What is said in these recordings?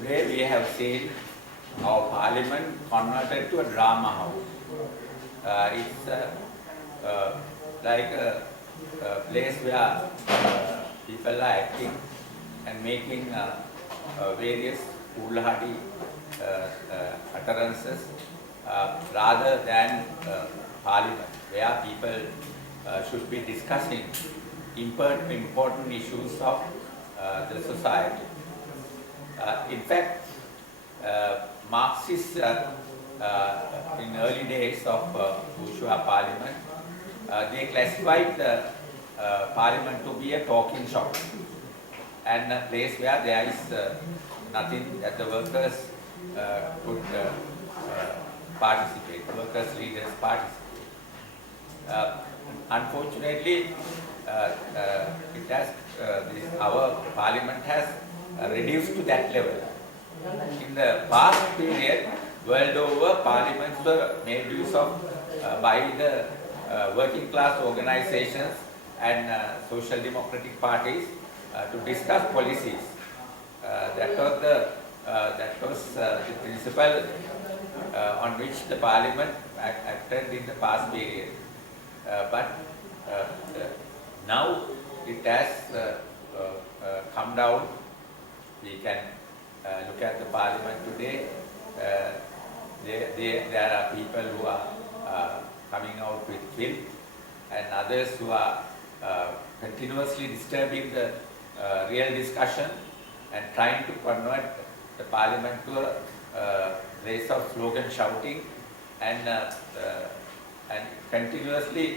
Today we have seen our parliament converted to a drama house. It's like a place where people are acting and making various foolhardy utterances rather than parliament, where people should be discussing important issues of the society. In fact, Marxists in early days of bourgeois parliament, they classified the parliament to be a talking shop and a place where there is nothing that the workers could participate, workers' leaders participate. Unfortunately, our parliament has reduced to that level. In the past period, world over, parliaments were made use of by the working class organizations and social democratic parties to discuss policies. That was the principle on which the parliament acted in the past period. But now it has come down. We can look at the parliament today. There are people who are coming out with filth and others who are continuously disturbing the real discussion and trying to convert the parliament to a place of slogan shouting and continuously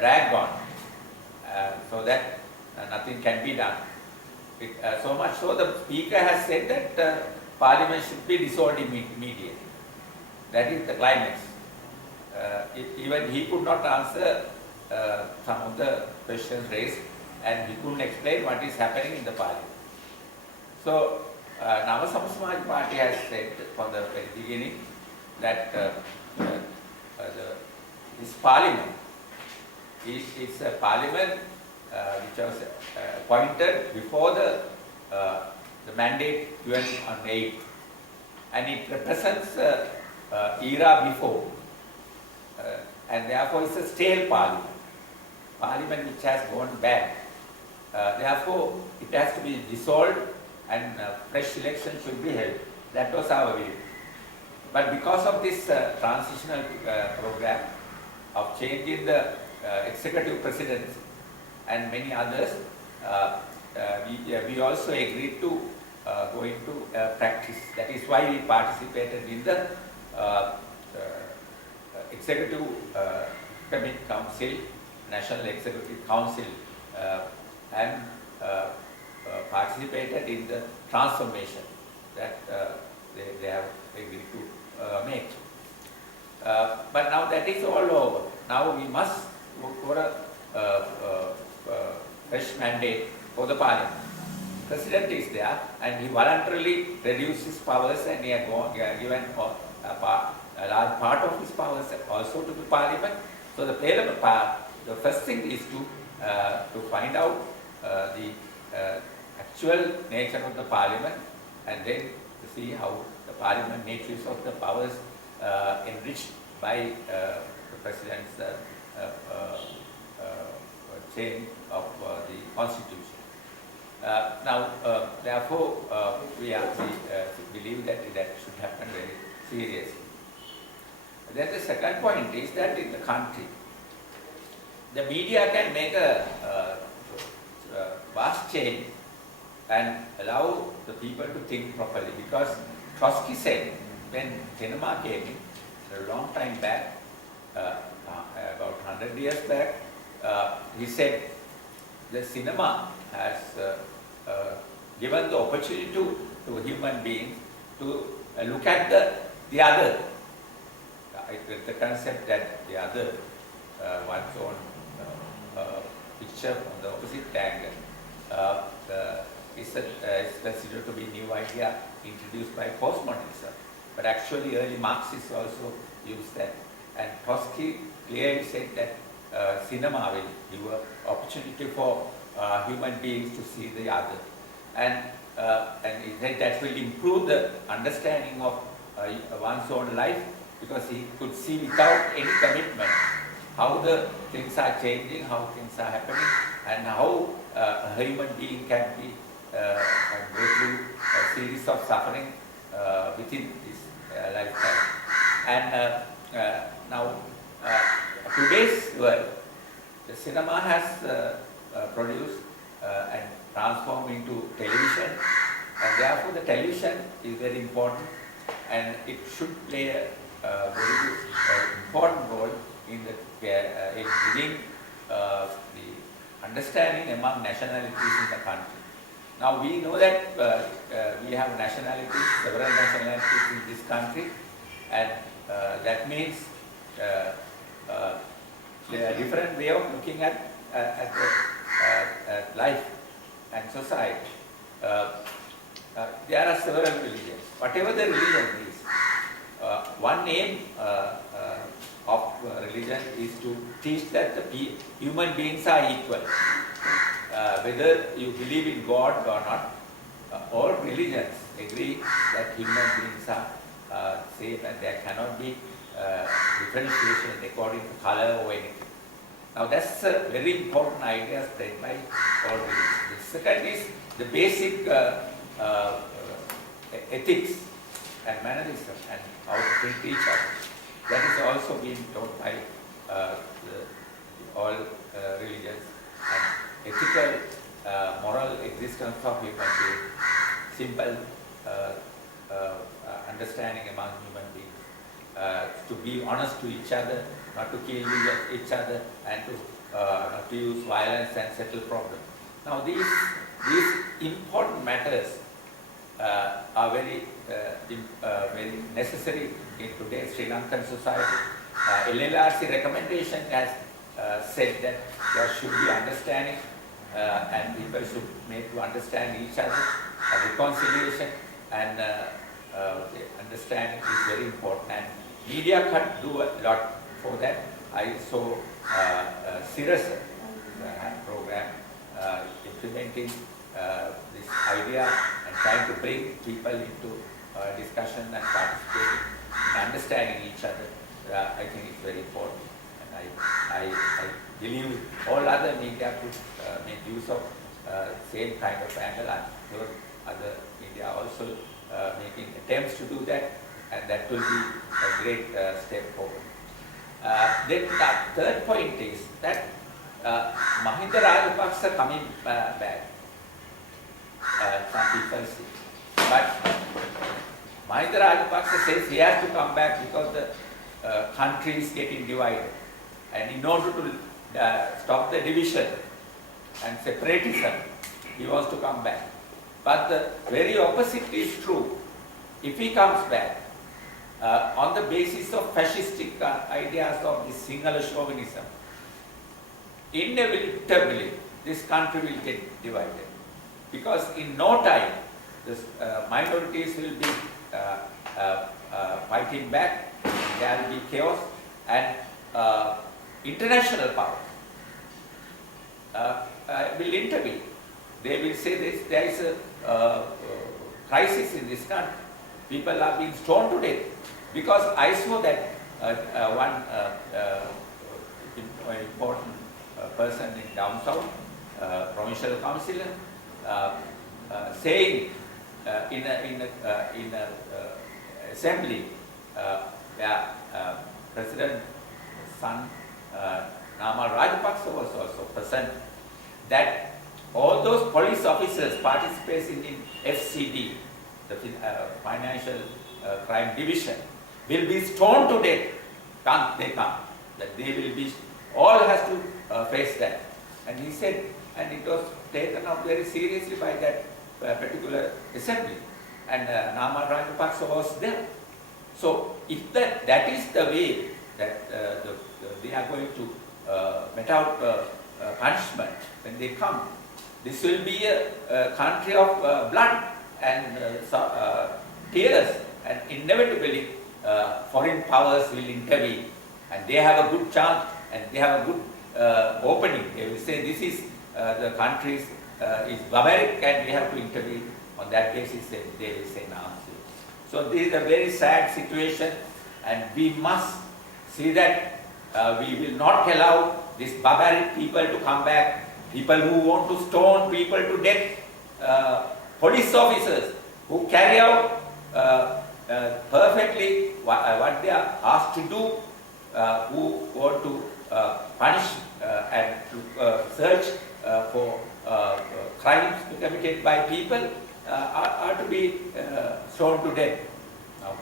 drag on so that nothing can be done. So much so the speaker has said that parliament should be dissolved immediately. That is the climax. Even he could not answer some of the questions raised, and he couldn't explain what is happening in the parliament. So Nava Samaj Party has said from the very beginning that this parliament is a parliament which was appointed before the mandate given on 8th, and it represents era before, and therefore it's a stale parliament which has gone bad. Therefore it has to be dissolved and fresh election should be held. That was our view. But because of this transitional program of changing the executive presidency and many others, we also agreed to go into practice. That is why we participated in the Executive Council, National Executive Council, and participated in the transformation that they have agreed to make. But now that is all over. Now we must look for a fresh mandate for the parliament. President is there and he voluntarily reduced his powers, and he had given a large part of his powers also to the parliament. So the first thing is to find out the actual nature of the parliament, and then to see how the parliament makes use of the powers enriched by the president's change of the constitution. Therefore, we believe that should happen very seriously. Then the second point is that in the country, the media can make a vast change and allow the people to think properly, because Trotsky said when cinema came in a long time back, about 100 years back, he said the cinema has given the opportunity to human beings to look at the other. The concept that the other, one's own picture from the opposite angle, is considered to be a new idea introduced by postmodernism. But actually early Marxists also used that. And Trotsky clearly said that cinema will give an opportunity for human beings to see the other. and he said that will improve the understanding of one's own life, because he could see without any commitment how the things are changing, how things are happening, and how a human being can be go through a series of suffering within his lifetime. And now, today's world, the cinema has produced and transformed into television, and therefore the television is very important, and it should play a very important role in bringing the understanding among nationalities in the country. Now we know that we have nationalities, several nationalities in this country, and that means there are different way of looking at life and society. There are several religions. Whatever the religion is, one aim of religion is to teach that the human beings are equal. Whether you believe in God or not, all religions agree that human beings are same, and there cannot be differentiation according to color or anything. Now that's a very important idea spread by all religions. The second is the basic ethics and mannerism and how to treat each other. That is also being taught by all religions. And ethical, moral existence of human beings, simple understanding among human beings, to be honest to each other, not to kill each other, and to not to use violence and settle problems. Now these important matters are very necessary in today's Sri Lankan society. LLRC recommendation has said that there should be understanding, and people should make to understand each other. Reconciliation and understanding is very important, and media can do a lot for that. I saw Cirrus program implementing this idea and trying to bring people into discussion and participating in understanding each other. I think it's very important, and I believe all other media could make use of same kind of angle. I'm sure other media also making attempts to do that, and that will be a great step forward. Then the third point is that Mahinda Rajapaksa coming back, some people say, but Mahinda Rajapaksa says he has to come back because the country is getting divided, and in order to stop the division and separatism, he wants to come back. But the very opposite is true. If he comes back on the basis of fascistic ideas of this Sinhala chauvinism, inevitably this country will get divided, because in no time the minorities will be fighting back, there will be chaos, and international power will intervene. They will say this, there is a crisis in this country. People are being stoned to death. Because I saw that one important person in down south, provincial councillor, saying in a assembly where President son Namal Rajapaksa was also present, that all those police officers participating in FCD, the Financial Crime Division, will be stoned to death. They come. That they will be, all has to face that. And he said, and it was taken up very seriously by that particular assembly. And Namal Rajapaksa was there. So if that is the way that they are going to met out punishment when they come, this will be a country of blood and tears, and inevitably foreign powers will intervene, and they have a good chance and they have a good opening. They will say this is the country's is barbaric and we have to intervene on that basis, then they will say no. So this is a very sad situation, and we must see that we will not allow these barbaric people to come back, people who want to stone people to death, police officers who carry out perfectly what they are asked to do, who want to punish and to search for crimes committed by people are to be shown to death. Now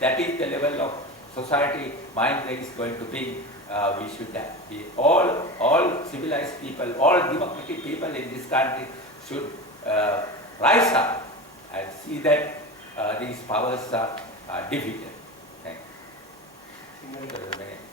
that is the level of society mind that is going to be. We should be all civilized people, all democratic people in this country should rise up and see that these powers are defeated. Thank you.